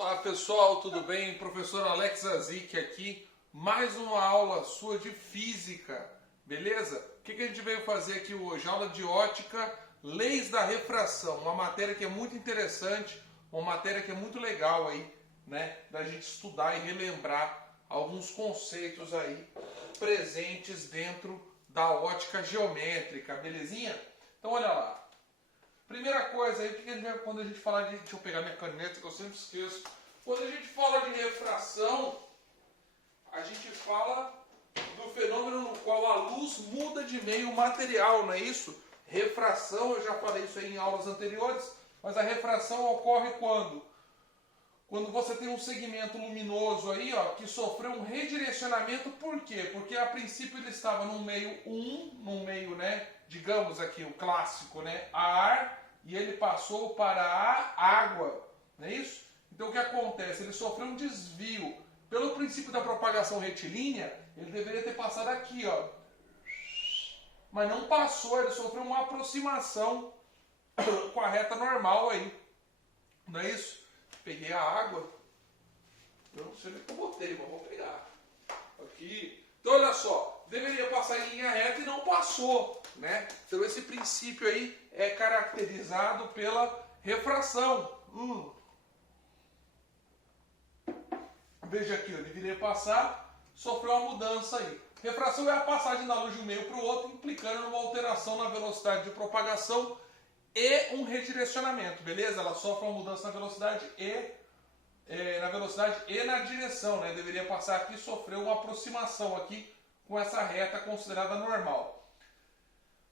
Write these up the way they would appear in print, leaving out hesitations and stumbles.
Olá pessoal, tudo bem? Professor Alex Azik aqui, mais uma aula sua de física, beleza? O que a gente veio fazer aqui hoje? Aula de ótica, leis da refração, uma matéria que é muito interessante, uma matéria que é muito legal aí, né? Da gente estudar e relembrar alguns conceitos aí presentes dentro da ótica geométrica, belezinha? Então olha lá. Primeira coisa aí, quando a gente fala de... Deixa eu pegar minha caneta que eu sempre esqueço. Quando a gente fala de refração, a gente fala do fenômeno no qual a luz muda de meio material, não é isso? Refração, eu já falei isso aí em aulas anteriores, mas a refração ocorre quando? Quando você tem um segmento luminoso aí, ó, que sofreu um redirecionamento, por quê? Porque a princípio ele estava num meio 1, num meio, né, digamos aqui, o clássico, né, ar, e ele passou para a água, não é isso? Então o que acontece? Ele sofreu um desvio. Pelo princípio da propagação retilínea, ele deveria ter passado aqui, ó. Mas não passou, ele sofreu uma aproximação com a reta normal aí, não é isso? Peguei a água, eu não sei nem que eu botei, mas vou pegar. Aqui. Então olha só, deveria passar em linha reta e não passou, né? Então esse princípio aí é caracterizado pela refração. Veja aqui, eu deveria passar, sofreu uma mudança aí. Refração é a passagem da luz de um meio para o outro, implicando numa alteração na velocidade de propagação e um redirecionamento, beleza? Ela sofre uma mudança na velocidade e na direção, né? Deveria passar aqui e sofreu uma aproximação aqui com essa reta considerada normal.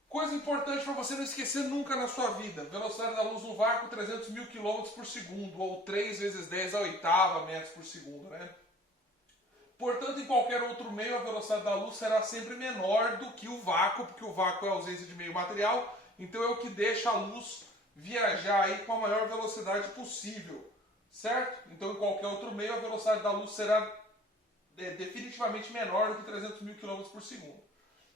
Coisa importante para você não esquecer nunca na sua vida: velocidade da luz no vácuo 300 mil km por segundo, ou 3 vezes 10 a oitava metros por segundo, né? Portanto, em qualquer outro meio, a velocidade da luz será sempre menor do que o vácuo, porque o vácuo é a ausência de meio material, então é o que deixa a luz viajar aí com a maior velocidade possível, certo? Então, em qualquer outro meio, a velocidade da luz será definitivamente menor do que 300 mil km por segundo.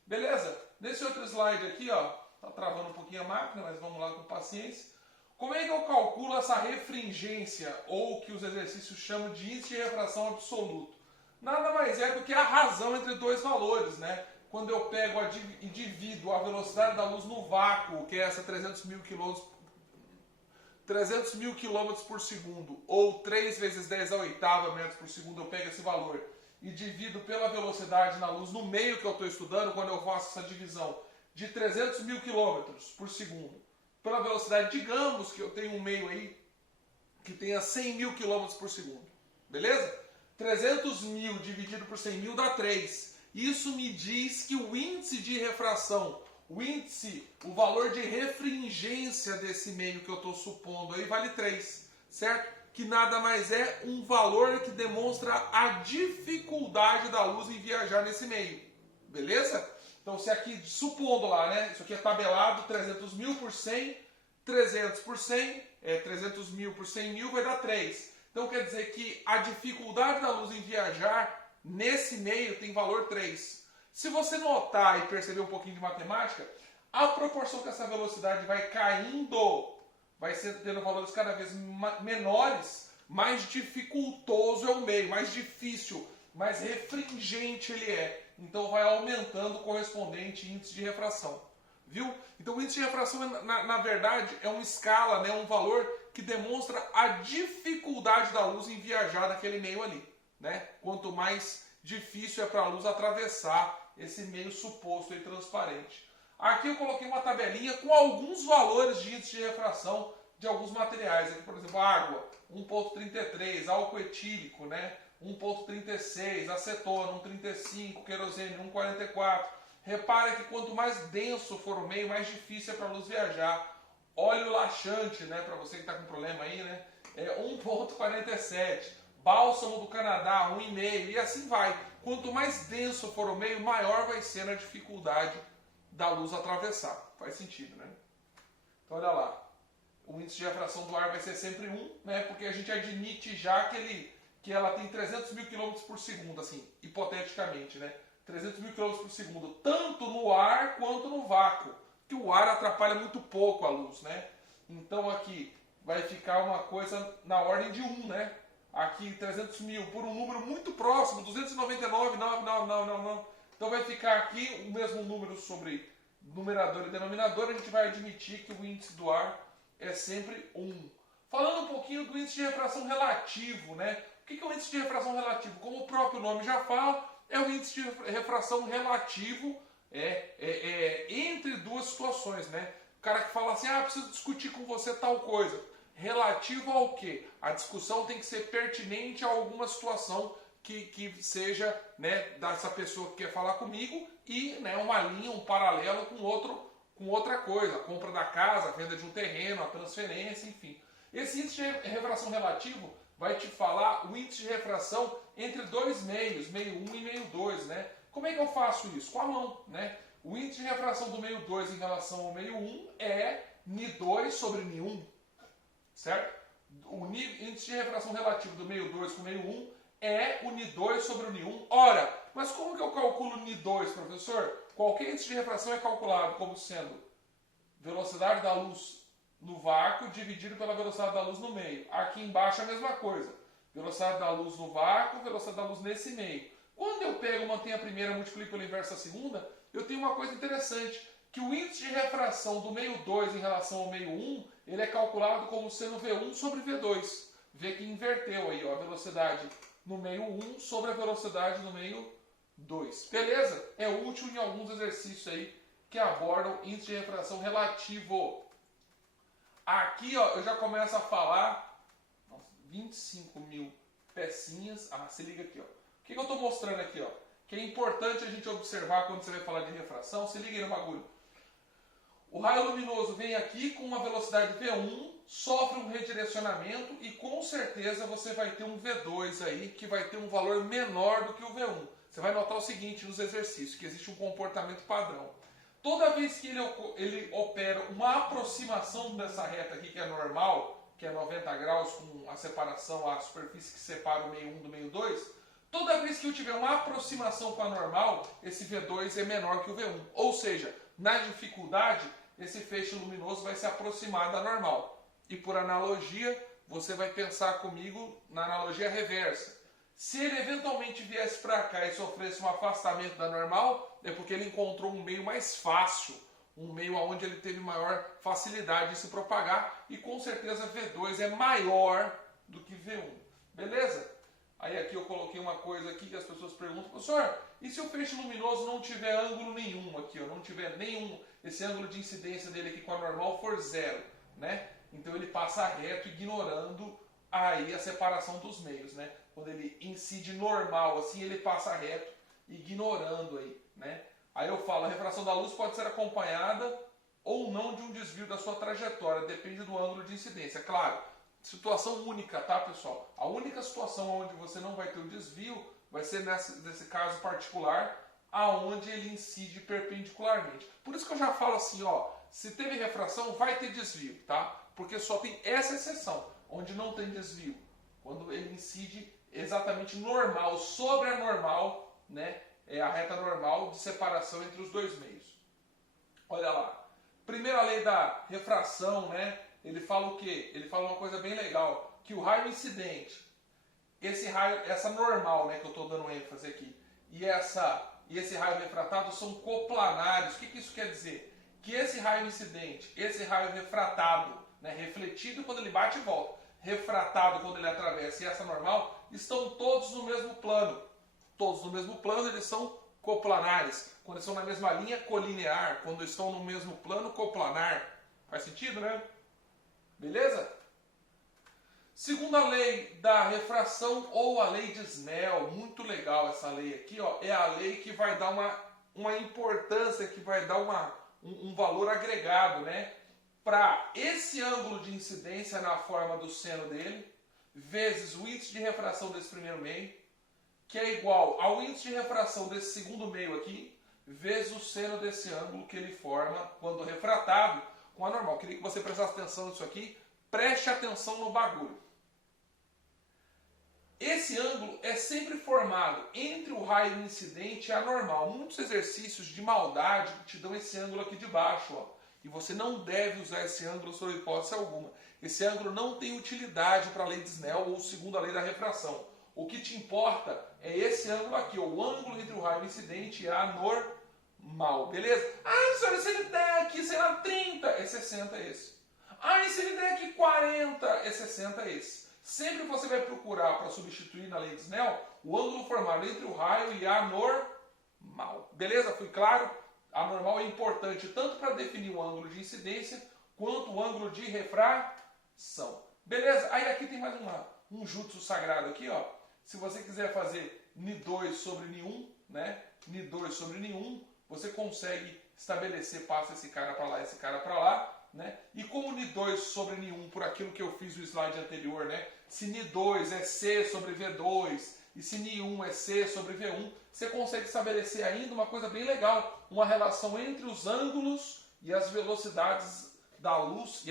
Beleza? Nesse outro slide aqui, ó, tá travando um pouquinho a máquina, mas vamos lá com paciência. Como é que eu calculo essa refringência, ou que os exercícios chamam de índice de refração absoluto? Nada mais é do que a razão entre dois valores, né? Quando eu pego e divido a velocidade da luz no vácuo, que é essa 300 mil km por segundo, ou 3 vezes 10 a oitava metros por segundo, eu pego esse valor e divido pela velocidade na luz no meio que eu estou estudando, quando eu faço essa divisão de 300 mil km por segundo, pela velocidade, digamos que eu tenho um meio aí que tenha 100 mil km por segundo, beleza? 300 mil dividido por 100 mil dá 3. Isso me diz que o índice de refração, o valor de refringência desse meio que eu estou supondo aí vale 3, certo? Que nada mais é um valor que demonstra a dificuldade da luz em viajar nesse meio, beleza? Então se aqui, supondo lá, né, isso aqui é tabelado, 300 mil por 100, 300 por 100, 300 mil por 100 mil vai dar 3. Então quer dizer que a dificuldade da luz em viajar nesse meio tem valor 3. Se você notar e perceber um pouquinho de matemática, a proporção que essa velocidade vai caindo, vai ser tendo valores cada vez menores, mais dificultoso é o meio, mais difícil, mais refringente ele é. Então vai aumentando o correspondente índice de refração. Viu? Então o índice de refração, na verdade, é uma escala, né, um valor que demonstra a dificuldade da luz em viajar naquele meio ali, né? Quanto mais difícil é para a luz atravessar esse meio suposto e transparente. Aqui eu coloquei uma tabelinha com alguns valores de índice de refração de alguns materiais. Aqui, por exemplo, água, 1,33, álcool etílico, né? 1,36, acetona, 1,35, querosene, 1,44. Repare que quanto mais denso for o meio, mais difícil é para a luz viajar. Óleo laxante, né, para você que está com problema aí, né, é 1,47. Bálsamo do Canadá, 1,5, e assim vai. Quanto mais denso for o meio, maior vai ser a dificuldade da luz atravessar. Faz sentido, né? Então olha lá, o índice de refração do ar vai ser sempre 1, né, porque a gente admite já que ela tem 300 mil km por segundo, assim, hipoteticamente, né? 300 mil km por segundo, tanto no ar quanto no vácuo. Que o ar atrapalha muito pouco a luz, né? Então aqui vai ficar uma coisa na ordem de 1, né? aqui 300 mil por um número muito próximo, 299,99999. Então vai ficar aqui o mesmo número sobre numerador e denominador, a gente vai admitir que o índice do ar é sempre 1. Falando um pouquinho do índice de refração relativo, né? O que é o índice de refração relativo? Como o próprio nome já fala, é o índice de refração relativo entre duas situações, né? O cara que fala assim, preciso discutir com você tal coisa. Relativo ao quê? A discussão tem que ser pertinente a alguma situação que seja, né, dessa pessoa que quer falar comigo e, né, uma linha, um paralelo com outra coisa. A compra da casa, a venda de um terreno, a transferência, enfim. Esse índice de refração relativo vai te falar o índice de refração entre dois meios, meio 1 e meio 2, né? Como é que eu faço isso? Com a mão, né? O índice de refração do meio 2 em relação ao meio 1 é Ni2 sobre Ni1, certo? O índice de refração relativo do meio 2 com o meio 1 é o Ni2 sobre o Ni1. Ora, mas como que eu calculo Ni2, professor? Qualquer índice de refração é calculado como sendo velocidade da luz no vácuo dividido pela velocidade da luz no meio. Aqui embaixo é a mesma coisa. Velocidade da luz no vácuo, velocidade da luz nesse meio. Quando eu pego, mantenho a primeira, multiplico pelo inverso a segunda, eu tenho uma coisa interessante, que o índice de refração do meio 2 em relação ao meio 1, ele é calculado como sendo V1 sobre V2. Vê que inverteu aí, ó, a velocidade no meio 1 sobre a velocidade no meio 2. Beleza? É útil em alguns exercícios aí que abordam índice de refração relativo. Aqui, ó, eu já começo a falar 25 mil pecinhas. Se liga aqui, ó. O que eu estou mostrando aqui, ó? Que é importante a gente observar quando você vai falar de refração. Se liga aí no bagulho. O raio luminoso vem aqui com uma velocidade V1, sofre um redirecionamento e com certeza você vai ter um V2 aí que vai ter um valor menor do que o V1. Você vai notar o seguinte nos exercícios, que existe um comportamento padrão. Toda vez que ele opera uma aproximação dessa reta aqui, que é normal, que é 90 graus com a separação, a superfície que separa o meio 1 do meio 2, toda vez que eu tiver uma aproximação com a normal, esse V2 é menor que o V1. Ou seja, na dificuldade, esse feixe luminoso vai se aproximar da normal. E por analogia, você vai pensar comigo na analogia reversa. Se ele eventualmente viesse para cá e sofresse um afastamento da normal, é porque ele encontrou um meio mais fácil, um meio onde ele teve maior facilidade de se propagar, e com certeza V2 é maior do que V1. Beleza? Aí aqui eu coloquei uma coisa aqui que as pessoas perguntam, professor, e se o feixe luminoso não tiver ângulo nenhum aqui, ó, não tiver nenhum, esse ângulo de incidência dele aqui com a normal for zero, né? Então ele passa reto ignorando aí a separação dos meios, né? Quando ele incide normal, assim, ele passa reto ignorando aí, né? Aí eu falo, a refração da luz pode ser acompanhada ou não de um desvio da sua trajetória, depende do ângulo de incidência. Claro, situação única, tá, pessoal? A única situação onde você não vai ter o desvio vai ser nesse caso particular, aonde ele incide perpendicularmente. Por isso que eu já falo assim, ó, se teve refração, vai ter desvio, tá? Porque só tem essa exceção, onde não tem desvio. Quando ele incide exatamente normal, sobre a normal, né? É a reta normal de separação entre os dois meios. Olha lá. Primeira lei da refração, né? Ele fala o quê? Ele fala uma coisa bem legal, que o raio incidente, esse raio, essa normal, né, que eu estou dando ênfase aqui, e esse raio refratado são coplanares. O que isso quer dizer? Que esse raio incidente, esse raio refratado, né, refletido quando ele bate e volta, refratado quando ele atravessa, e essa normal, estão todos no mesmo plano. Todos no mesmo plano, eles são coplanares. Quando estão na mesma linha, colinear. Quando estão no mesmo plano, coplanar. Faz sentido, né? Beleza? Segunda lei da refração ou a lei de Snell, muito legal essa lei aqui, ó, é a lei que vai dar uma importância, que vai dar um valor agregado, né? Para esse ângulo de incidência na forma do seno dele, vezes o índice de refração desse primeiro meio, que é igual ao índice de refração desse segundo meio aqui, vezes o seno desse ângulo que ele forma quando refratado com a normal. Queria que você prestasse atenção nisso aqui. Preste atenção no bagulho. Esse ângulo é sempre formado entre o raio incidente e a normal. Muitos exercícios de maldade te dão esse ângulo aqui de baixo, ó. E você não deve usar esse ângulo sob hipótese alguma. Esse ângulo não tem utilidade para a lei de Snell ou segundo a lei da refração. O que te importa é esse ângulo aqui, ó, o ângulo entre o raio incidente e a normal, beleza? Ah, senhor, se ele der aqui, sei lá, 30, é 60 esse. Ah, e se ele der aqui 40, é 60 esse. Sempre você vai procurar para substituir na lei de Snell o ângulo formado entre o raio e a normal. Beleza? Fui claro? A normal é importante tanto para definir o ângulo de incidência quanto o ângulo de refração. Beleza? Aí aqui tem mais um jutsu sagrado aqui, ó. Se você quiser fazer Ni2 sobre Ni1, né? Ni2 sobre Ni1, você consegue estabelecer, passa esse cara para lá, esse cara para lá, né? E como Ni2 sobre Ni1, por aquilo que eu fiz no slide anterior, né? Se Ni2 é C sobre V2 e se Ni1 é C sobre V1, você consegue estabelecer ainda uma coisa bem legal, uma relação entre os ângulos e as velocidades da luz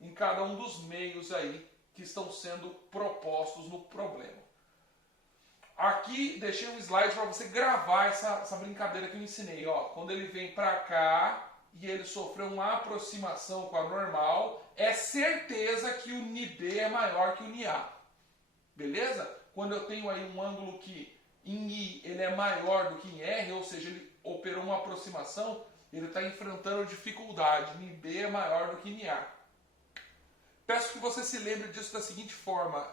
em cada um dos meios aí que estão sendo propostos no problema. Aqui deixei um slide para você gravar essa brincadeira que eu ensinei. Ó, quando ele vem para cá e ele sofreu uma aproximação com a normal, é certeza que o Ni-B é maior que o Ni-A. Beleza? Quando eu tenho aí um ângulo que em I ele é maior do que em R, ou seja, ele operou uma aproximação, ele está enfrentando dificuldade. Ni-B é maior do que Ni-A. Peço que você se lembre disso da seguinte forma,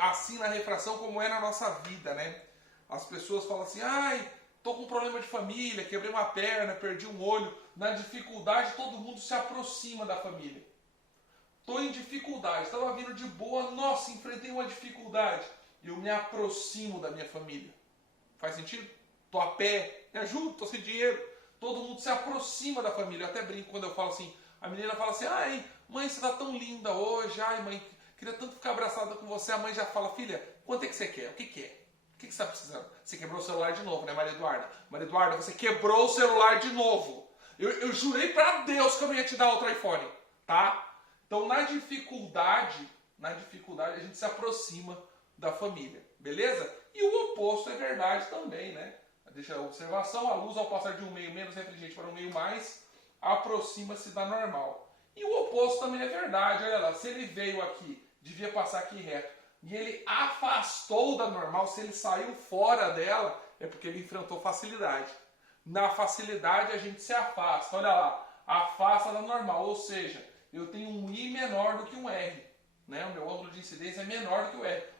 assim na refração como é na nossa vida, né? As pessoas falam assim, ai, tô com um problema de família, quebrei uma perna, perdi um olho. Na dificuldade todo mundo se aproxima da família. Tô em dificuldade, estava vindo de boa, nossa, enfrentei uma dificuldade. Eu me aproximo da minha família. Faz sentido? Tô a pé, me ajuda, tô sem dinheiro. Todo mundo se aproxima da família. Eu até brinco quando eu falo assim, a menina fala assim, ai, mãe, você tá tão linda hoje, ai, mãe, queria tanto ficar abraçada com você. A mãe já fala, filha, quanto é que você quer? O que que é? O que que você está precisando? Você quebrou o celular de novo, né, Maria Eduarda? Maria Eduarda, você quebrou o celular de novo. Eu jurei pra Deus que eu não ia te dar outro iPhone, tá? Então, na dificuldade a gente se aproxima da família, beleza? E o oposto é verdade também, né? Deixa a observação, a luz ao passar de um meio menos refringente para um meio mais, aproxima-se da normal. E o oposto também é verdade, olha lá, se ele veio aqui, devia passar aqui reto, e ele afastou da normal, se ele saiu fora dela, é porque ele enfrentou facilidade. Na facilidade a gente se afasta, olha lá, afasta da normal, ou seja, eu tenho um I menor do que um R, né? O meu ângulo de incidência é menor do que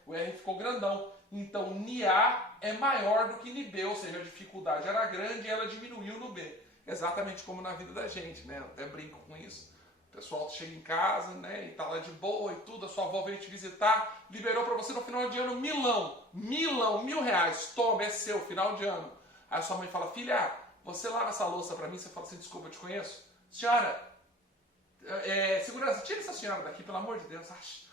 o R ficou grandão. Então, Ni-A é maior do que Ni-B, ou seja, a dificuldade era grande e ela diminuiu no B. Exatamente como na vida da gente, né? Eu até brinco com isso. O pessoal chega em casa, né, e tá lá de boa e tudo, a sua avó veio te visitar, liberou para você no final de ano milão, R$1.000, toma, é seu, final de ano. Aí a sua mãe fala, filha, você lava essa louça para mim? Você fala assim, desculpa, eu te conheço. Senhora, segurança, tira essa senhora daqui, pelo amor de Deus.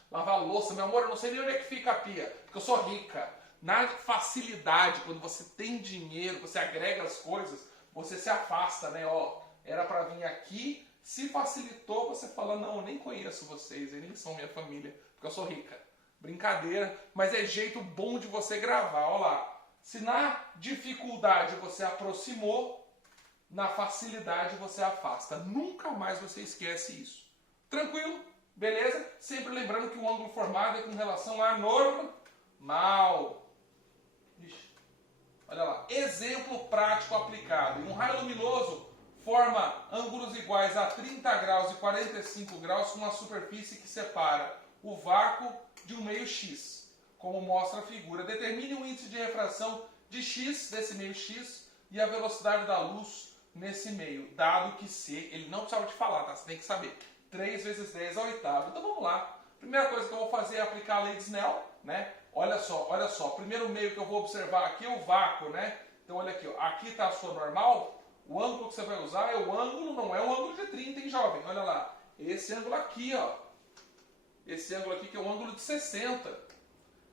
Lavar a louça, meu amor, eu não sei nem onde é que fica a pia, porque eu sou rica. Na facilidade, quando você tem dinheiro, você agrega as coisas, você se afasta, né? Ó, era para vir aqui, se facilitou, você fala, não, eu nem conheço vocês, eles nem são minha família, porque eu sou rica. Brincadeira, mas é jeito bom de você gravar, ó lá. Se na dificuldade você aproximou, na facilidade você afasta. Nunca mais você esquece isso. Tranquilo? Beleza? Sempre lembrando que o ângulo formado é com relação à normal. Ixi. Olha lá. Exemplo prático aplicado. Um raio luminoso forma ângulos iguais a 30 graus e 45 graus com uma superfície que separa o vácuo de um meio X, como mostra a figura. Determine o índice de refração de X, desse meio X, e a velocidade da luz nesse meio, dado que C, ele não precisava te falar, tá? Você tem que saber. 3 vezes 10 ao oitavo. Então vamos lá. Primeira coisa que eu vou fazer é aplicar a lei de Snell, né? Olha só. Primeiro meio que eu vou observar aqui é o vácuo, né? Então olha aqui, ó. Aqui está a sua normal. O ângulo que você vai usar é o ângulo, não é o ângulo de 30, hein, jovem? Olha lá. Esse ângulo aqui, ó. Esse ângulo aqui que é o ângulo de 60.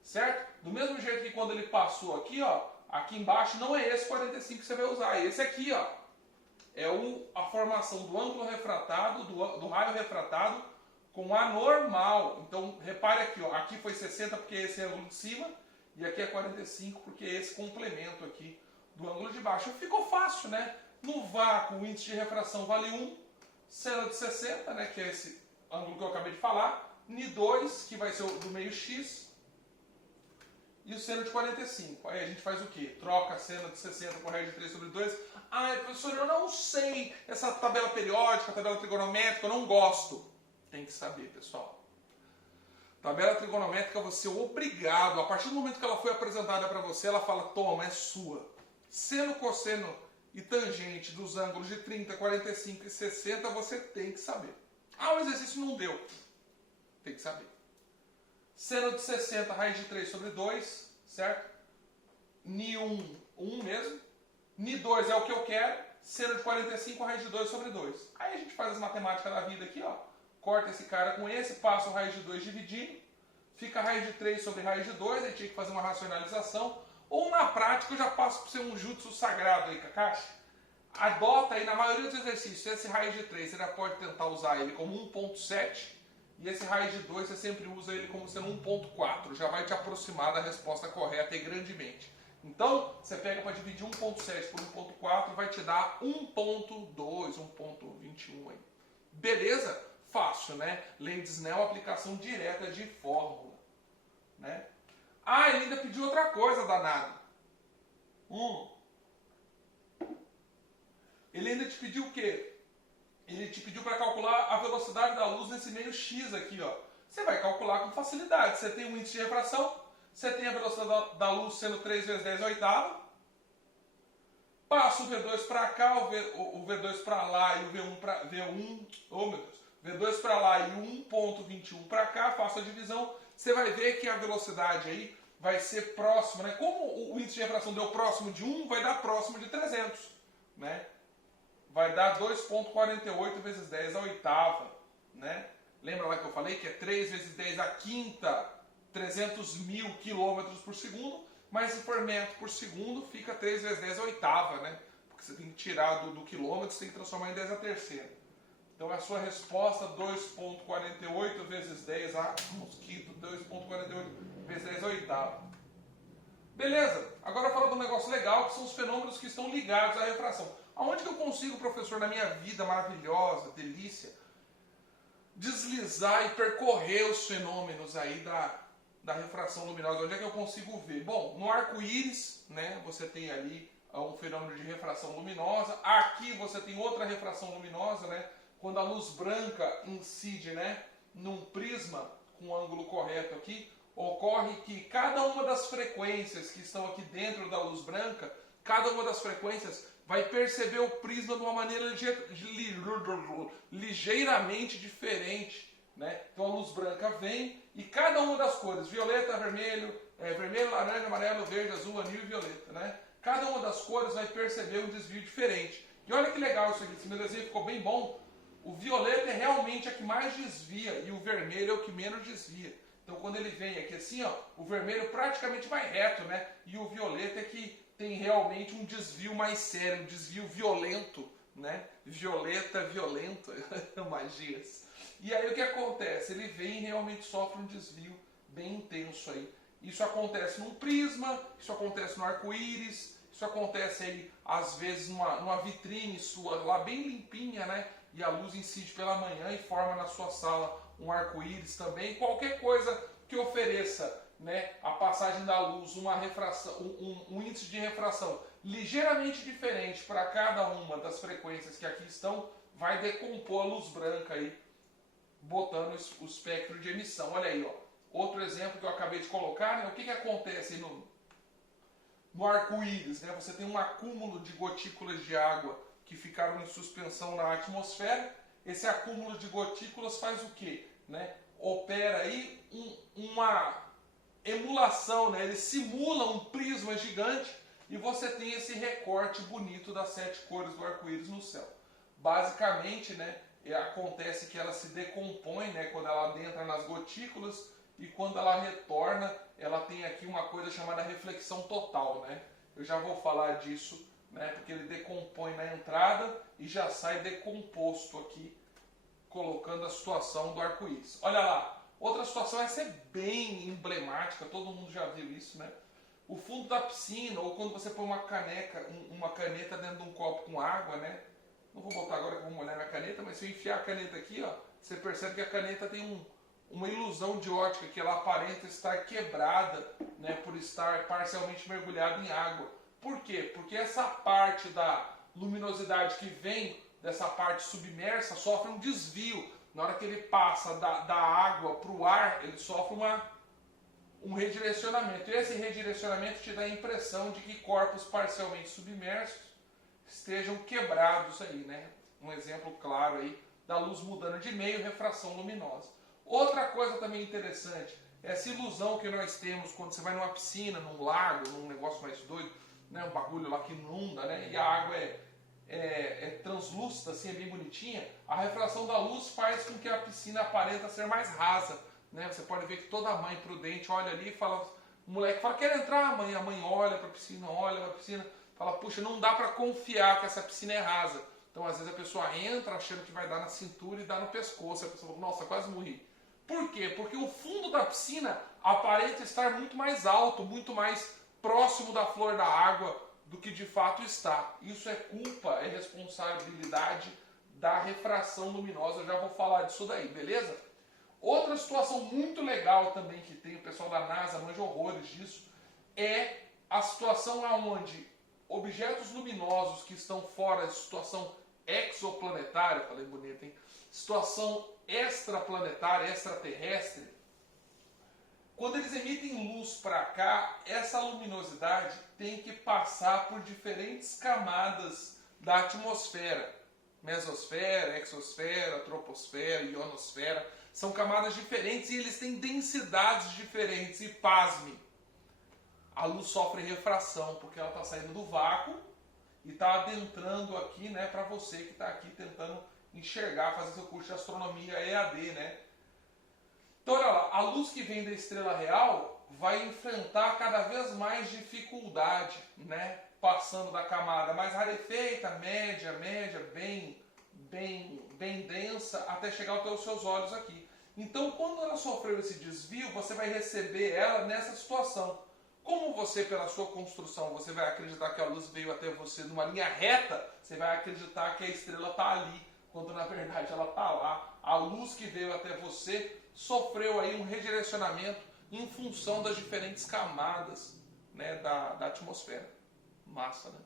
Certo? Do mesmo jeito que quando ele passou aqui, ó. Aqui embaixo não é esse 45 que você vai usar. É esse aqui, ó. É a formação do ângulo refratado, do raio refratado com a normal. Então, repare aqui, ó, aqui foi 60 porque esse é o ângulo de cima, e aqui é 45 porque é esse complemento aqui do ângulo de baixo. Ficou fácil, né? No vácuo, o índice de refração vale 1, seno de 60, né, que é esse ângulo que eu acabei de falar, Ni2, que vai ser o do meio x, e o seno de 45. Aí a gente faz o quê? Troca seno de 60 por raiz de 3 sobre 2. Ah, professor, eu não sei essa tabela periódica, tabela trigonométrica, eu não gosto. Tem que saber, pessoal. Tabela trigonométrica você é obrigado, a partir do momento que ela foi apresentada para você, ela fala, toma, é sua. Seno, cosseno e tangente dos ângulos de 30, 45 e 60 você tem que saber. Ah, o exercício não deu. Tem que saber. Seno de 60, raiz de 3 sobre 2, certo? Ni1, 1 mesmo. Ni2 é o que eu quero. Seno de 45, raiz de 2 sobre 2. Aí a gente faz as matemáticas da vida aqui, ó. Corta esse cara com esse, passa o raiz de 2 dividindo. Fica raiz de 3 sobre raiz de 2, aí tinha que fazer uma racionalização. Ou na prática eu já passo por ser um jutsu sagrado aí, Kakashi. Adota aí na maioria dos exercícios, esse raiz de 3 você já pode tentar usar ele como 1.7. E esse raiz de 2 você sempre usa ele como sendo 1.4. Já vai te aproximar da resposta correta e grandemente. Então, você pega para dividir 1.7 por 1.4, vai te dar 1.2, 1.21 aí. Beleza? Fácil, né? Lei de Snell, aplicação direta de fórmula. Né? Ah, ele ainda pediu outra coisa, danado. Ele ainda te pediu o quê? Ele te pediu para calcular a velocidade da luz nesse meio x aqui, ó. Você vai calcular com facilidade. Você tem um índice de refração, você tem a velocidade da luz sendo 3 vezes 10 oitava. Passa o V2 para cá, o V2 para lá e o V1 para V1, oh meu Deus, V2 para lá e o 1.21 para cá, faço a divisão. Você vai ver que a velocidade aí vai ser próxima, né? Como o índice de refração deu próximo de 1, vai dar próximo de 300, né? Vai dar 2.48 vezes 10 a oitava, né? Lembra lá que eu falei que é 3 vezes 10 a quinta, 300 mil quilômetros por segundo, mas se for metro por segundo, fica 3 vezes 10 a oitava, né? Porque você tem que tirar do quilômetro, você tem que transformar em 10 a terceira. Então a sua resposta, 2.48 vezes 10 a mosquito, 2.48 vezes 10 a oitava. Beleza, agora fala de um negócio legal, que são os fenômenos que estão ligados à refração. Aonde que eu consigo, professor, na minha vida maravilhosa, delícia, deslizar e percorrer os fenômenos aí da refração luminosa? Onde é que eu consigo ver? Bom, no arco-íris, né, você tem ali um fenômeno de refração luminosa. Aqui você tem outra refração luminosa, né, quando a luz branca incide, né, num prisma com o ângulo correto aqui, ocorre que cada uma das frequências que estão aqui dentro da luz branca, cada uma das frequências vai perceber o prisma de uma maneira ligeiramente diferente, né? Então a luz branca vem e cada uma das cores, violeta, vermelho, vermelho, laranja, amarelo, verde, azul, anil e violeta, né? Cada uma das cores vai perceber um desvio diferente. E olha que legal isso aqui, esse meu desenho ficou bem bom. O violeta é realmente a que mais desvia e o vermelho é o que menos desvia. Então quando ele vem aqui assim, ó, o vermelho praticamente vai reto, né? E o violeta é que tem realmente um desvio mais sério, um desvio violento, né? Violeta, violento, magias. E aí o que acontece? Ele vem e realmente sofre um desvio bem intenso aí. Isso acontece num prisma, isso acontece no arco-íris, isso acontece aí às vezes numa vitrine sua lá bem limpinha, né? E a luz incide pela manhã e forma na sua sala um arco-íris também. Qualquer coisa que ofereça, né, a passagem da luz, uma refração, um índice de refração ligeiramente diferente para cada uma das frequências que aqui estão, vai decompor a luz branca aí, botando o espectro de emissão. Olha aí, ó, outro exemplo que eu acabei de colocar, né, o que acontece no arco-íris, né? Você tem um acúmulo de gotículas de água que ficaram em suspensão na atmosfera. Esse acúmulo de gotículas faz o quê? Né? Opera aí uma emulação, né? Ele simula um prisma gigante e você tem esse recorte bonito das 7 cores do arco-íris no céu. Basicamente, né, acontece que ela se decompõe, né, quando ela adentra nas gotículas, e quando ela retorna, ela tem aqui uma coisa chamada reflexão total, né? Eu já vou falar disso, né, porque ele decompõe na entrada e já sai decomposto aqui, colocando a situação do arco-íris. Olha lá, outra situação, essa é bem emblemática, todo mundo já viu isso, né? O fundo da piscina, ou quando você põe uma caneta dentro de um copo com água, né? Não vou botar agora que eu vou molhar minha caneta, mas se eu enfiar a caneta aqui, ó, você percebe que a caneta tem uma ilusão de ótica, que ela aparenta estar quebrada, né, por estar parcialmente mergulhada em água. Por quê? Porque essa parte da luminosidade que vem dessa parte submersa sofre um desvio. Na hora que ele passa da água para o ar, ele sofre um redirecionamento. E esse redirecionamento te dá a impressão de que corpos parcialmente submersos estejam quebrados aí, né? Um exemplo claro aí da luz mudando de meio, refração luminosa. Outra coisa também interessante, essa ilusão que nós temos quando você vai numa piscina, num lago, num negócio mais doido, né? Um bagulho lá que inunda, né? E a água é translúcida, assim, é bem bonitinha. A refração da luz faz com que a piscina aparenta ser mais rasa, né? Você pode ver que toda mãe prudente olha ali e fala, o moleque fala, quer entrar, mãe? A mãe olha para a piscina, fala, puxa, não dá para confiar que essa piscina é rasa. Então, às vezes a pessoa entra achando que vai dar na cintura e dá no pescoço. A pessoa fala, nossa, quase morri. Por quê? Porque o fundo da piscina aparenta estar muito mais alto, muito mais próximo da flor da água do que de fato está. Isso é culpa, é responsabilidade da refração luminosa. Eu já vou falar disso daí, beleza? Outra situação muito legal também que tem, o pessoal da NASA manja horrores disso, é a situação onde objetos luminosos que estão fora de situação exoplanetária, falei bonito, hein? Situação extraplanetária, extraterrestre, quando eles emitem luz para cá, essa luminosidade tem que passar por diferentes camadas da atmosfera. Mesosfera, exosfera, troposfera, ionosfera. São camadas diferentes e eles têm densidades diferentes. E pasme, a luz sofre refração, porque ela está saindo do vácuo e está adentrando aqui, né, para você que está aqui tentando enxergar, fazer seu curso de astronomia EAD, né? Então, olha lá, a luz que vem da estrela real vai enfrentar cada vez mais dificuldade, né? Passando da camada mais rarefeita, média, bem densa, até chegar até os seus olhos aqui. Então, quando ela sofreu esse desvio, você vai receber ela nessa situação. Como você, pela sua construção, você vai acreditar que a luz veio até você numa linha reta, você vai acreditar que a estrela está ali, quando na verdade ela está lá. A luz que veio até você sofreu aí um redirecionamento em função das diferentes camadas, né, da atmosfera. Massa, né?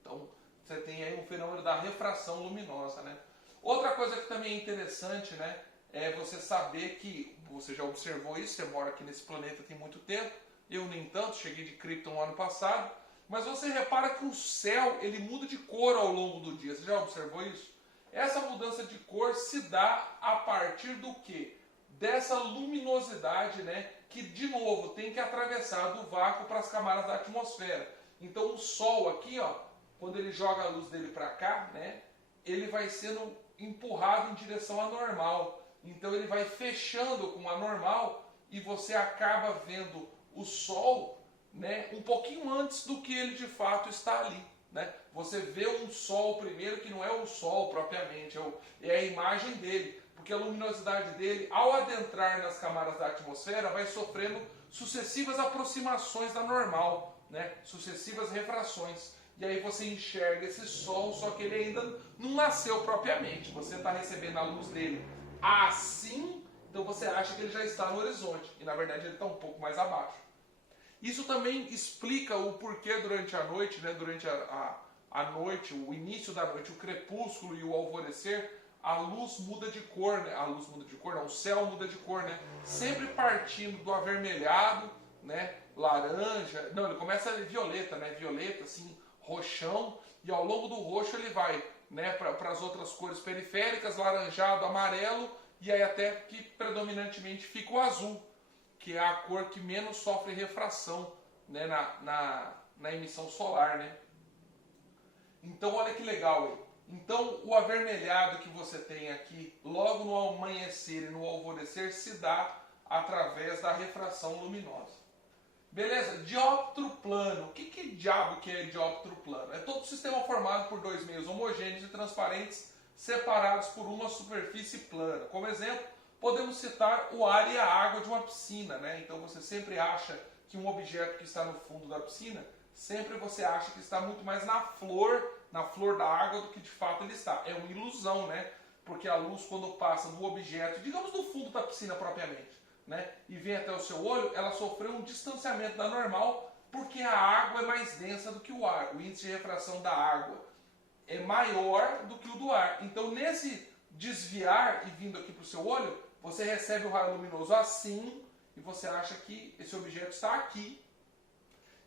Então, você tem aí um fenômeno da refração luminosa, né? Outra coisa que também é interessante, né, é você saber que, você já observou isso, você mora aqui nesse planeta tem muito tempo, eu nem tanto, cheguei de Krypton ano passado, mas você repara que o céu, ele muda de cor ao longo do dia, você já observou isso? Essa mudança de cor se dá a partir do quê? Dessa luminosidade, né, que de novo tem que atravessar do vácuo para as camadas da atmosfera. Então o Sol aqui, ó, quando ele joga a luz dele para cá, né, ele vai sendo empurrado em direção à normal. Então ele vai fechando com a normal e você acaba vendo o Sol, né, um pouquinho antes do que ele de fato está ali. Né? Você vê um Sol primeiro que não é o Sol propriamente, é a imagem dele. Porque a luminosidade dele, ao adentrar nas camadas da atmosfera, vai sofrendo sucessivas aproximações da normal, né? Sucessivas refrações. E aí você enxerga esse Sol, só que ele ainda não nasceu propriamente. Você está recebendo a luz dele assim, então você acha que ele já está no horizonte. E na verdade ele está um pouco mais abaixo. Isso também explica o porquê durante a noite, né? Durante a noite, o início da noite, o crepúsculo e o alvorecer, a luz muda de cor, né? A luz muda de cor, não, o céu muda de cor, né? Sempre partindo do avermelhado, né? Laranja, não, ele começa violeta, né? Violeta, assim, roxão, e ao longo do roxo ele vai, né, para as outras cores periféricas, laranjado, amarelo, e aí até que predominantemente fica o azul, que é a cor que menos sofre refração, né, na emissão solar, né? Então olha que legal aí. Então o avermelhado que você tem aqui, logo no amanhecer e no alvorecer, se dá através da refração luminosa. Beleza? Dióptro plano. O que diabo que é dióptro plano? É todo sistema formado por dois meios homogêneos e transparentes separados por uma superfície plana. Como exemplo, podemos citar o ar e a água de uma piscina, né? Então você sempre acha que um objeto que está no fundo da piscina, sempre você acha que está muito mais na flor da água do que de fato ele está. É uma ilusão, né? porque a luz, quando passa do objeto, digamos do fundo da piscina propriamente, né, e vem até o seu olho, ela sofreu um distanciamento da normal, porque a água é mais densa do que o ar. O índice de refração da água é maior do que o do ar. Então, nesse desviar e vindo aqui para o seu olho, você recebe o raio luminoso assim, e você acha que esse objeto está aqui.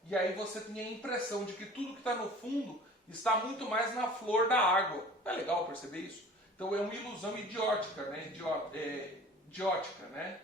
E aí você tem a impressão de que tudo que está no fundo está muito mais na flor da água. Não é legal perceber isso? Então é uma ilusão idiótica, né? Idiótica, né?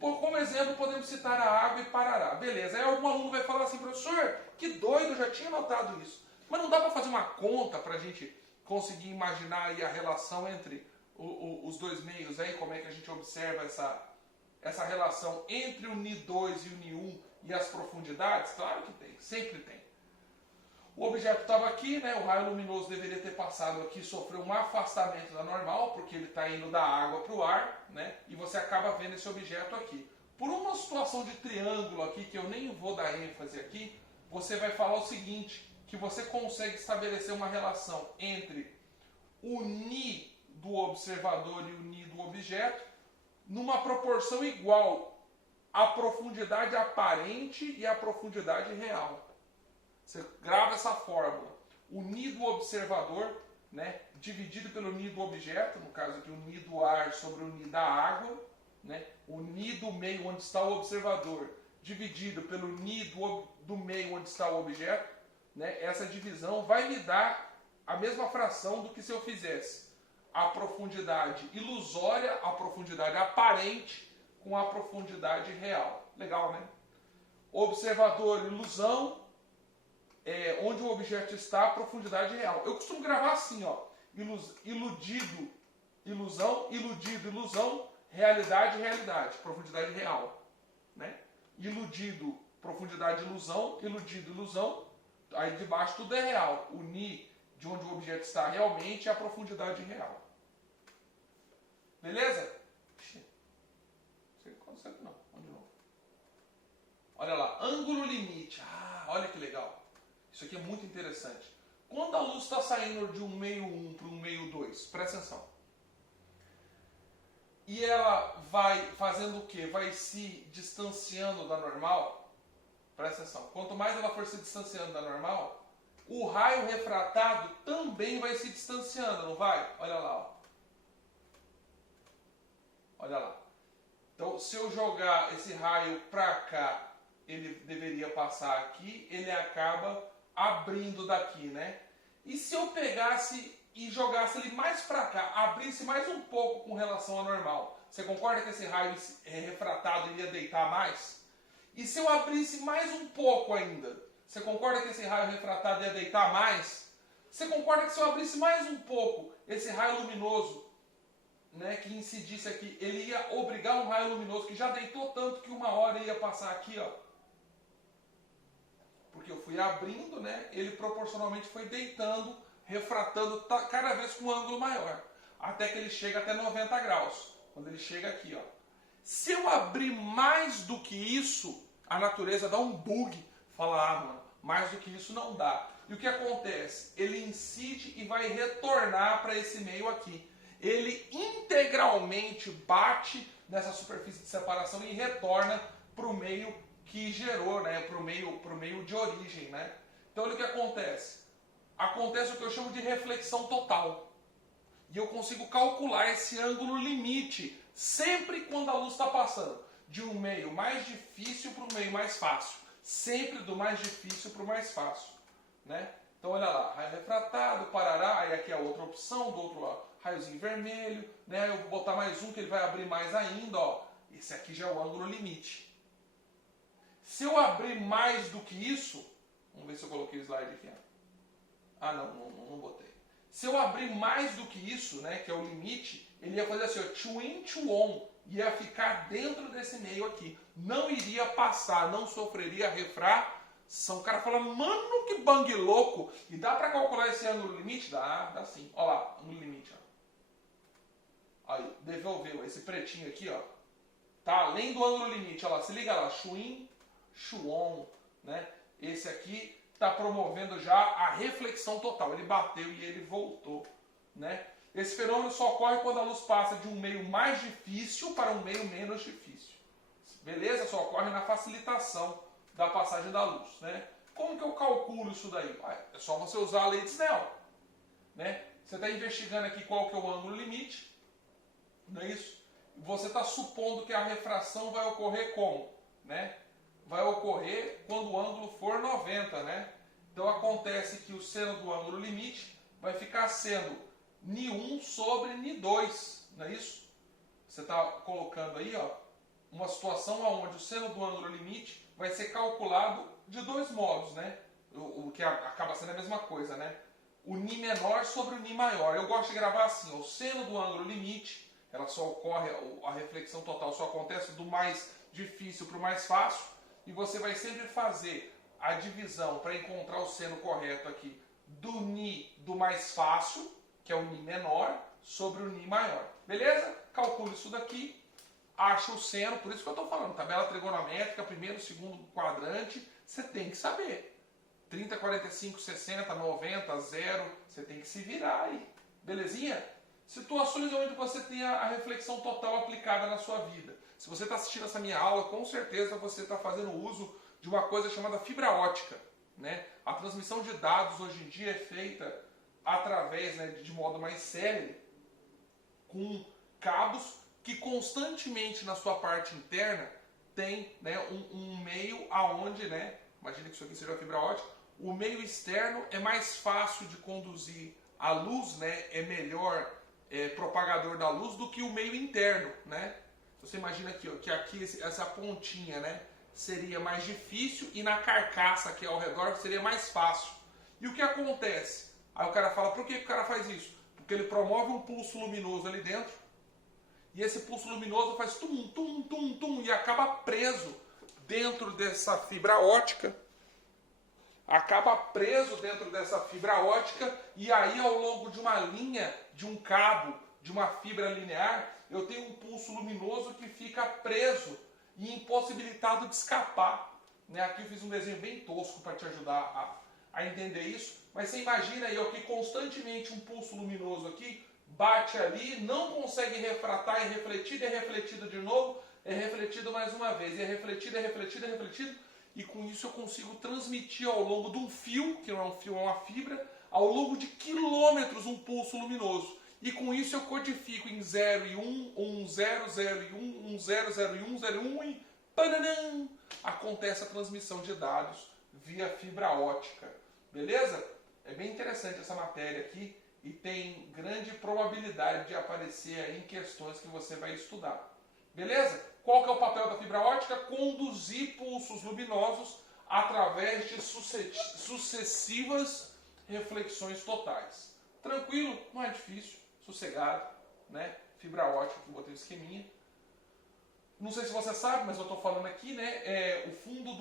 Como exemplo, podemos citar a água e Parará. Beleza, aí algum aluno vai falar assim, professor, que doido, eu já tinha notado isso. Mas não dá para fazer uma conta para a gente conseguir imaginar aí a relação entre os dois meios, aí, como é que a gente observa essa relação entre o Ni2 e o Ni1 e as profundidades? Claro que tem, sempre tem. O objeto estava aqui, né? O raio luminoso deveria ter passado aqui, sofreu um afastamento da normal, porque ele está indo da água para o ar, né? E você acaba vendo esse objeto aqui. Por uma situação de triângulo aqui, que eu nem vou dar ênfase aqui, você vai falar o seguinte, que você consegue estabelecer uma relação entre o Ni do observador e o Ni do objeto numa proporção igual à profundidade aparente e à profundidade real. Você grava essa fórmula. O Ni do observador, né, dividido pelo Ni do objeto, no caso aqui o Ni do ar sobre o Ni da água, né, o Ni do meio onde está o observador, dividido pelo Ni do meio onde está o objeto, né, essa divisão vai me dar a mesma fração do que se eu fizesse a profundidade ilusória, a profundidade aparente com a profundidade real. Legal, né? Observador, ilusão, onde o objeto está, profundidade real. Eu costumo gravar assim, ó, iludido, ilusão, iludido, ilusão, realidade, realidade, profundidade real, né? Iludido, profundidade, ilusão, iludido, ilusão, aí de baixo tudo é real. O Ni, de onde o objeto está realmente, é a profundidade real. Beleza? Não consegue não, vamos de novo. Olha lá, ângulo limite. Ah, olha que legal. Isso aqui é muito interessante. Quando a luz está saindo de um meio 1 para um meio 2, presta atenção. E ela vai fazendo o quê? Vai se distanciando da normal. Presta atenção. Quanto mais ela for se distanciando da normal, o raio refratado também vai se distanciando, não vai? Olha lá, ó. Olha lá. Então, se eu jogar esse raio para cá, ele deveria passar aqui, ele acaba abrindo daqui, né? E se eu pegasse e jogasse ele mais para cá, abrisse mais um pouco com relação ao normal, você concorda que esse raio refratado iria deitar mais? E se eu abrisse mais um pouco ainda, você concorda que esse raio refratado ia deitar mais? Você concorda que se eu abrisse mais um pouco, esse raio luminoso, né, que incidisse aqui, ele ia obrigar um raio luminoso que já deitou tanto que uma hora ia passar aqui, ó. Porque eu fui abrindo, né, ele proporcionalmente foi deitando, refratando cada vez com um ângulo maior, até que ele chega até 90 graus, quando ele chega aqui, ó. Se eu abrir mais do que isso, a natureza dá um bug, fala, ah, mano, mais do que isso não dá. E o que acontece? Ele incide e vai retornar para esse meio aqui. Ele integralmente bate nessa superfície de separação e retorna para o meio que gerou, né, para o meio de origem, né? Então olha o que acontece. Acontece o que eu chamo de reflexão total. E eu consigo calcular esse ângulo limite sempre quando a luz está passando de um meio mais difícil para um meio mais fácil. Sempre do mais difícil para o mais fácil, né? Então olha lá, raio refratado, Parará, aí aqui é a outra opção, do outro lado, raiozinho vermelho, né? Eu vou botar mais um que ele vai abrir mais ainda, ó. Esse aqui já é o ângulo limite. Se eu abrir mais do que isso, vamos ver se eu coloquei o slide aqui, ó. Ah, não botei. Se eu abrir mais do que isso, né, que é o limite, ele ia fazer assim, ó, twin to on, ia ficar dentro desse meio aqui. Não iria passar, não sofreria refração. O cara fala, mano, que bang louco. E dá pra calcular esse ângulo limite? Dá sim. Olha lá, ângulo limite, ó. Aí, devolveu esse pretinho aqui, ó. Tá além do ângulo limite, olha lá, se liga lá, Chuin, Chuon, né? Esse aqui está promovendo já a reflexão total. Ele bateu e ele voltou, né? Esse fenômeno só ocorre quando a luz passa de um meio mais difícil para um meio menos difícil. Beleza? Só ocorre na facilitação da passagem da luz, né? Como que eu calculo isso daí? É só você usar a lei de Snell, né? Você está investigando aqui qual que é o ângulo limite, não é isso? Você está supondo que a refração vai ocorrer como? Né? Vai ocorrer quando o ângulo for 90, né? Então acontece que o seno do ângulo limite vai ficar sendo Ni1 sobre Ni2, não é isso? Você está colocando aí, ó, uma situação onde o seno do ângulo limite vai ser calculado de dois modos, né? O que acaba sendo a mesma coisa, né? O Ni menor sobre o Ni maior. Eu gosto de gravar assim, ó, o seno do ângulo limite, ela só ocorre, a reflexão total só acontece do mais difícil para o mais fácil, e você vai sempre fazer a divisão para encontrar o seno correto aqui do Ni do mais fácil, que é o Ni menor, sobre o Ni maior. Beleza? Calcule isso daqui, acha o seno, por isso que eu estou falando, tabela trigonométrica, primeiro, segundo quadrante, você tem que saber. 30, 45, 60, 90, 0, você tem que se virar aí. Belezinha? Situações onde você tem a reflexão total aplicada na sua vida. Se você está assistindo essa minha aula, com certeza você está fazendo uso de uma coisa chamada fibra ótica, né? A transmissão de dados hoje em dia é feita através, né, de modo mais célere, com cabos que constantemente na sua parte interna tem, né, um meio aonde, né, imagina que isso aqui seja a fibra ótica, o meio externo é mais fácil de conduzir a luz, né, é melhor propagador da luz do que o meio interno, né? Você imagina aqui, ó, que aqui essa pontinha, né, seria mais difícil e na carcaça aqui ao redor seria mais fácil. E o que acontece? Aí o cara fala, por que o cara faz isso? Porque ele promove um pulso luminoso ali dentro e esse pulso luminoso faz tum, tum, tum, tum e acaba preso dentro dessa fibra ótica. Acaba preso dentro dessa fibra ótica e aí ao longo de uma linha, de um cabo, de uma fibra linear, eu tenho um pulso luminoso que fica preso e impossibilitado de escapar. Né? Aqui eu fiz um desenho bem tosco para te ajudar a entender isso, mas você imagina aí ó, que constantemente um pulso luminoso aqui bate ali, não consegue refratar, é refletido de novo, é refletido mais uma vez, é refletido, e com isso eu consigo transmitir ao longo de um fio, que não é um fio, é uma fibra, ao longo de quilômetros um pulso luminoso. E com isso eu codifico em 0 e 1, 0, 0 e 1, 0, 0 e 1, 0 e 1 e pananã, acontece a transmissão de dados via fibra ótica. Beleza? É bem interessante essa matéria aqui e tem grande probabilidade de aparecer aí em questões que você vai estudar. Beleza? Qual que é o papel da fibra ótica? Conduzir pulsos luminosos através de sucessivas reflexões totais. Tranquilo? Não é difícil, sossegado, né? Fibra ótica, que eu botei o esqueminha. Não sei se você sabe, mas eu estou falando aqui, né? O fundo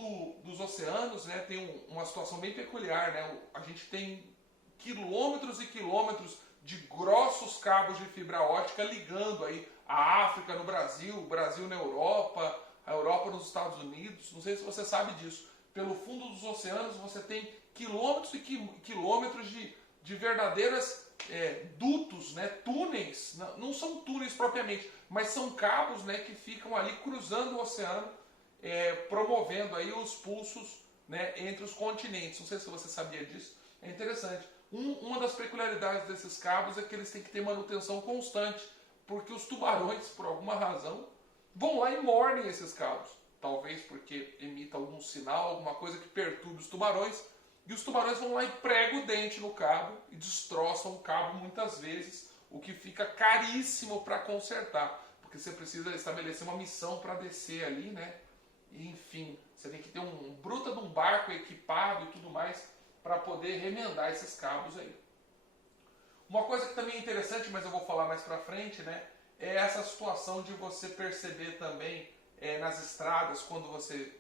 dos oceanos, né, tem uma situação bem peculiar, né? A gente tem quilômetros e quilômetros de grossos cabos de fibra ótica ligando aí a África no Brasil, o Brasil na Europa, a Europa nos Estados Unidos. Não sei se você sabe disso. Pelo fundo dos oceanos você tem quilômetros e quilômetros de verdadeiras dutos, né, túneis. Não são túneis propriamente, mas são cabos, né, que ficam ali cruzando o oceano, promovendo aí os pulsos, né, entre os continentes. Não sei se você sabia disso. É interessante. Uma das peculiaridades desses cabos é que eles têm que ter manutenção constante, porque os tubarões, por alguma razão, vão lá e mordem esses cabos. Talvez porque emita algum sinal, alguma coisa que perturbe os tubarões, e os tubarões vão lá e pregam o dente no cabo e destroçam o cabo muitas vezes, o que fica caríssimo para consertar, porque você precisa estabelecer uma missão para descer ali, né? E, enfim, você tem que ter um bruta de um barco equipado e tudo mais para poder remendar esses cabos aí. Uma coisa que também é interessante, mas eu vou falar mais pra frente, né? É essa situação de você perceber também nas estradas, quando você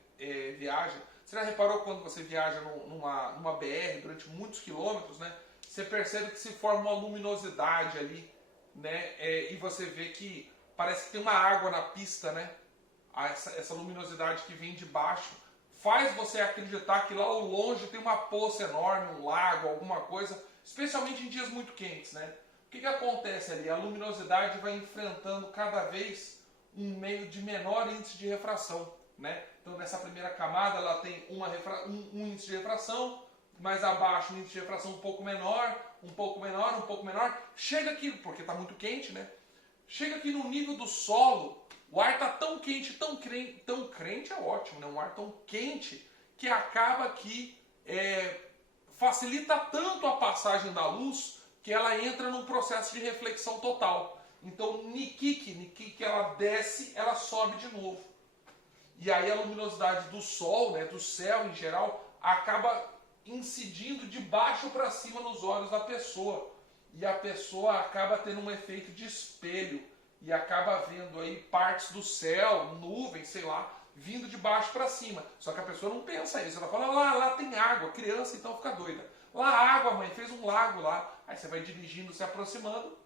viaja. Você já reparou quando você viaja numa BR durante muitos quilômetros, né? Você percebe que se forma uma luminosidade ali, né? E você vê que parece que tem uma água na pista, né? Essa luminosidade que vem de baixo faz você acreditar que lá ao longe tem uma poça enorme, um lago, alguma coisa, especialmente em dias muito quentes, né? que acontece ali? A luminosidade vai enfrentando cada vez um meio de menor índice de refração, né? Então nessa primeira camada ela tem um índice de refração, mais abaixo um índice de refração um pouco menor, um pouco menor, um pouco menor. Chega aqui, porque está muito quente, né? Chega aqui no nível do solo, o ar está tão quente, tão crente é ótimo, né? Um ar tão quente que acaba que facilita tanto a passagem da luz que ela entra num processo de reflexão total. Então, que ela desce, ela sobe de novo. E aí a luminosidade do sol, né, do céu em geral, acaba incidindo de baixo para cima nos olhos da pessoa. E a pessoa acaba tendo um efeito de espelho e acaba vendo aí partes do céu, nuvens, sei lá, vindo de baixo para cima. Só que a pessoa não pensa isso. Ela fala, lá tem água. Criança então fica doida. Lá água, mãe, fez um lago lá. Aí você vai dirigindo, se aproximando,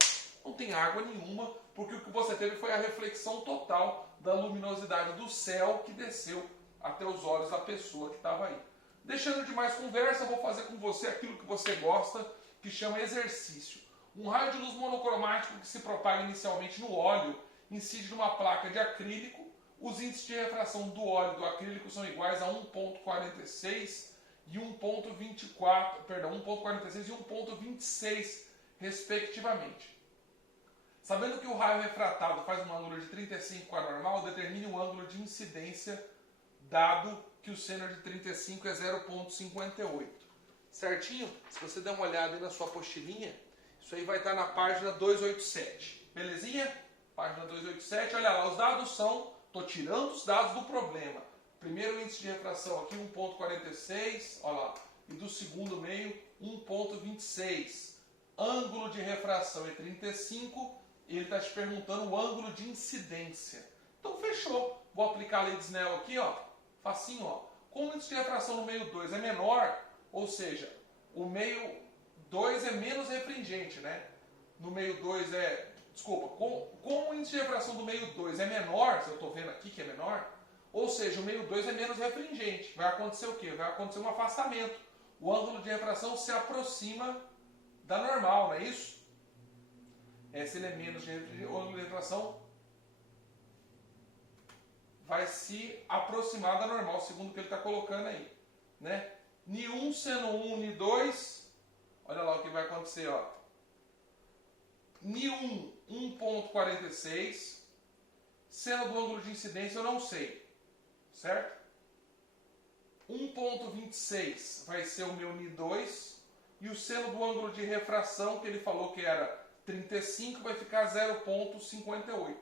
não tem água nenhuma, porque o que você teve foi a reflexão total da luminosidade do céu que desceu até os olhos da pessoa que estava aí. Deixando de mais conversa, vou fazer com você aquilo que você gosta, que chama exercício. Um raio de luz monocromático que se propaga inicialmente no óleo incide numa placa de acrílico. Os índices de refração do óleo e do acrílico são iguais a 1,46 e 1,46 e 1,26, respectivamente. Sabendo que o raio refratado faz um ângulo de 35 com a normal, determine o ângulo de incidência, dado que o seno de 35 é 0,58. Certinho? Se você der uma olhada aí na sua apostilinha, isso aí vai estar na página 287. Belezinha? Página 287, olha lá, os dados são, estou tirando os dados do problema. Primeiro índice de refração aqui, 1,46, olha lá. E do segundo meio, 1,26. Ângulo de refração é 35, e ele está te perguntando o ângulo de incidência. Então fechou. Vou aplicar a lei de Snell aqui, ó. Facinho, ó. Como o índice de refração no meio 2 é menor, ou seja, o meio 2 é menos refringente, né? No meio 2 é... Desculpa, como o índice de refração do meio 2 é menor, se eu estou vendo aqui que é menor, ou seja, o meio 2 é menos refringente. Vai acontecer o quê? Vai acontecer um afastamento. O ângulo de refração se aproxima da normal, não é isso? Se ele é menos refringente, o ângulo de refração vai se aproximar da normal, segundo o que ele está colocando aí, né? Ni1 seno 1, Ni2, olha lá o que vai acontecer, ó. Ni1, 1,46, seno do ângulo de incidência eu não sei, certo? 1,26 vai ser o meu Ni2, e o seno do ângulo de refração, que ele falou que era 35, vai ficar 0,58.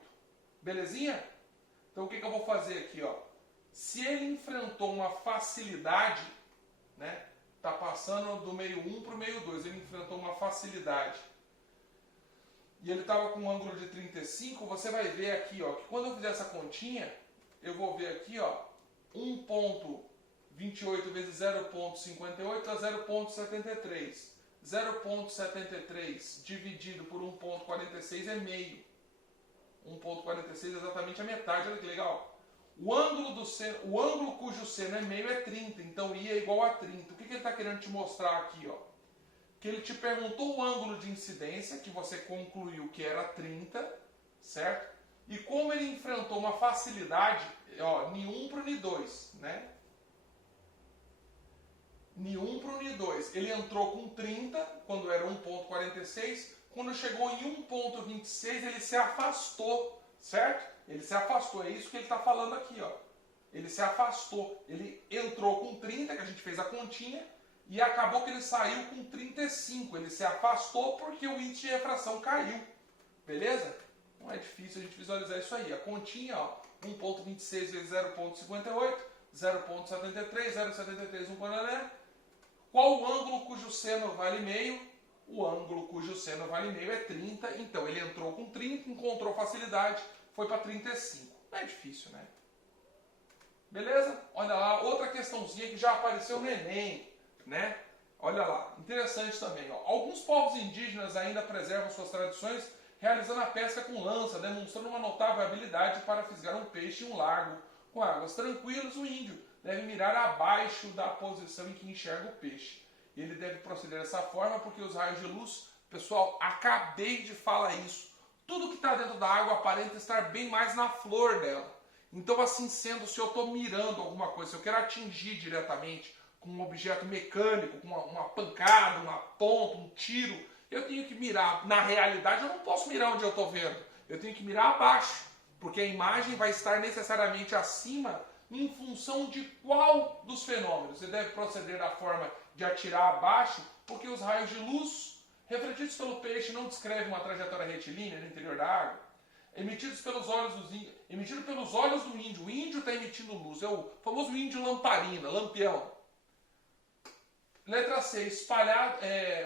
Belezinha? Então o que eu vou fazer aqui, ó? Se ele enfrentou uma facilidade, né? Tá passando do meio 1 para o meio 2, ele enfrentou uma facilidade. E ele estava com um ângulo de 35, você vai ver aqui, ó, que quando eu fizer essa continha, eu vou ver aqui, ó, 1,28 vezes 0,58 dá 0,73. 0,73 dividido por 1,46 é meio. 1,46 é exatamente a metade, olha que legal. O ângulo cujo seno é meio é 30, então I é igual a 30. O que ele está querendo te mostrar aqui, ó? Que ele te perguntou o ângulo de incidência, que você concluiu que era 30, certo? E como ele enfrentou uma facilidade, ó, Ni1 para o Ni2, né? Ni1 para o Ni2. Ele entrou com 30, quando era 1,46. Quando chegou em 1,26, ele se afastou, certo? Ele se afastou, é isso que ele está falando aqui, ó. Ele se afastou. Ele entrou com 30, que a gente fez a continha, e acabou que ele saiu com 35. Ele se afastou porque o índice de refração caiu. Beleza? Não é difícil a gente visualizar isso aí. A continha, ó, 1,26 vezes 0,58, 0,73, 0,73, 1,0. Qual o ângulo cujo seno vale meio? O ângulo cujo seno vale meio é 30. Então ele entrou com 30, encontrou facilidade, foi para 35. Não é difícil, né? Beleza? Olha lá, outra questãozinha que já apareceu no Enem, né? Olha lá, interessante também, ó. Alguns povos indígenas ainda preservam suas tradições realizando a pesca com lança, demonstrando uma notável habilidade para fisgar um peixe em um lago. Com águas tranquilas, o índio deve mirar abaixo da posição em que enxerga o peixe. Ele deve proceder dessa forma porque os raios de luz Pessoal, acabei de falar isso. Tudo que está dentro da água aparenta estar bem mais na flor dela. Então, assim sendo, se eu estou mirando alguma coisa, se eu quero atingir diretamente com um objeto mecânico, com uma pancada, uma ponta, um tiro, eu tenho que mirar. Na realidade, eu não posso mirar onde eu estou vendo. Eu tenho que mirar abaixo, porque a imagem vai estar necessariamente acima em função de qual dos fenômenos. Você deve proceder da forma de atirar abaixo, porque os raios de luz refletidos pelo peixe não descrevem uma trajetória retilínea no interior da água. Emitido pelos olhos do índio. O índio está emitindo luz. É o famoso índio lamparina, lampião. Letra C.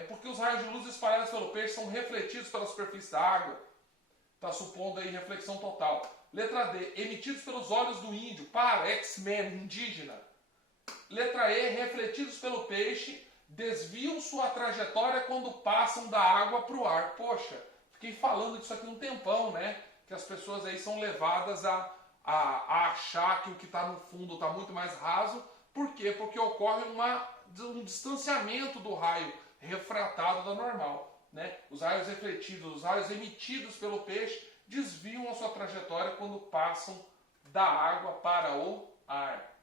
Porque os raios de luz espalhados pelo peixe são refletidos pela superfície da água. Está supondo aí reflexão total. Letra D. Emitidos pelos olhos do índio. Para, X-Men, indígena. Letra E. Refletidos pelo peixe, desviam sua trajetória quando passam da água para o ar. Poxa, fiquei falando disso aqui um tempão, né? Que as pessoas aí são levadas a achar que o que está no fundo está muito mais raso. Por quê? Porque ocorre um distanciamento do raio refratado da normal, né? Os raios refletidos, os raios emitidos pelo peixe desviam a sua trajetória quando passam da água para o ar.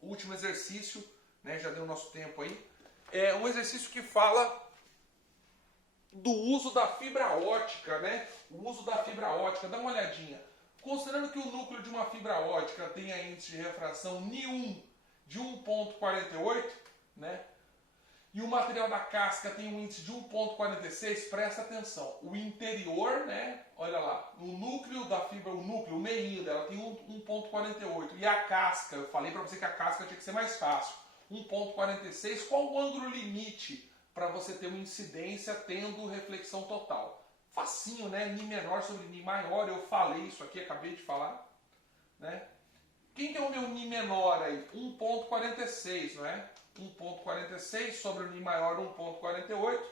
O último exercício, né, já deu o nosso tempo aí, é um exercício que fala do uso da fibra ótica, né? O uso da fibra ótica, dá uma olhadinha. Considerando que o núcleo de uma fibra ótica tenha índice de refração Ni1 de 1,48, né? E o material da casca tem um índice de 1,46, presta atenção. O interior, né? Olha lá, o núcleo da fibra, o meinho dela tem 1,48. E a casca, eu falei para você que a casca tinha que ser mais fácil. 1,46, qual o ângulo limite para você ter uma incidência tendo reflexão total? Facinho, né? Ni menor sobre Ni maior, eu falei isso aqui, acabei de falar, né? Quem que é o meu Ni menor aí? 1,46, não é? 1,46 sobre o Ni maior 1,48.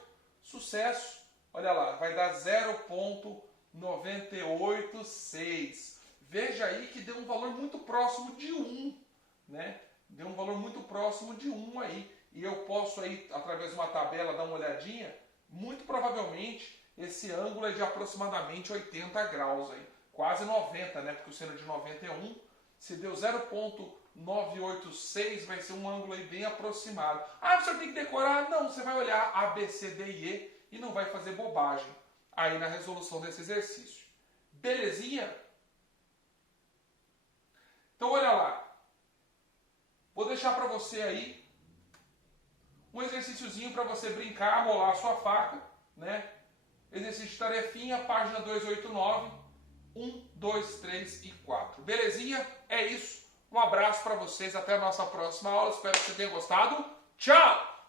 Sucesso. Olha lá, vai dar 0,986. Veja aí que deu um valor muito próximo de 1, né? Deu um valor muito próximo de 1 aí. E eu posso aí, através de uma tabela, dar uma olhadinha. Muito provavelmente esse ângulo é de aproximadamente 80 graus aí. Quase 90, né? Porque o seno de 91, se deu 0,986, vai ser um ângulo aí bem aproximado. Ah, você tem que decorar? Não, você vai olhar A, B, C, D e E e não vai fazer bobagem aí na resolução desse exercício. Belezinha? Então olha lá. Vou deixar para você aí um exercíciozinho para você brincar, amolar a sua faca, né? Exercício de tarefinha, página 289, 1, 2, 3 e 4. Belezinha? É isso. Um abraço para vocês, até a nossa próxima aula. Espero que você tenha gostado. Tchau!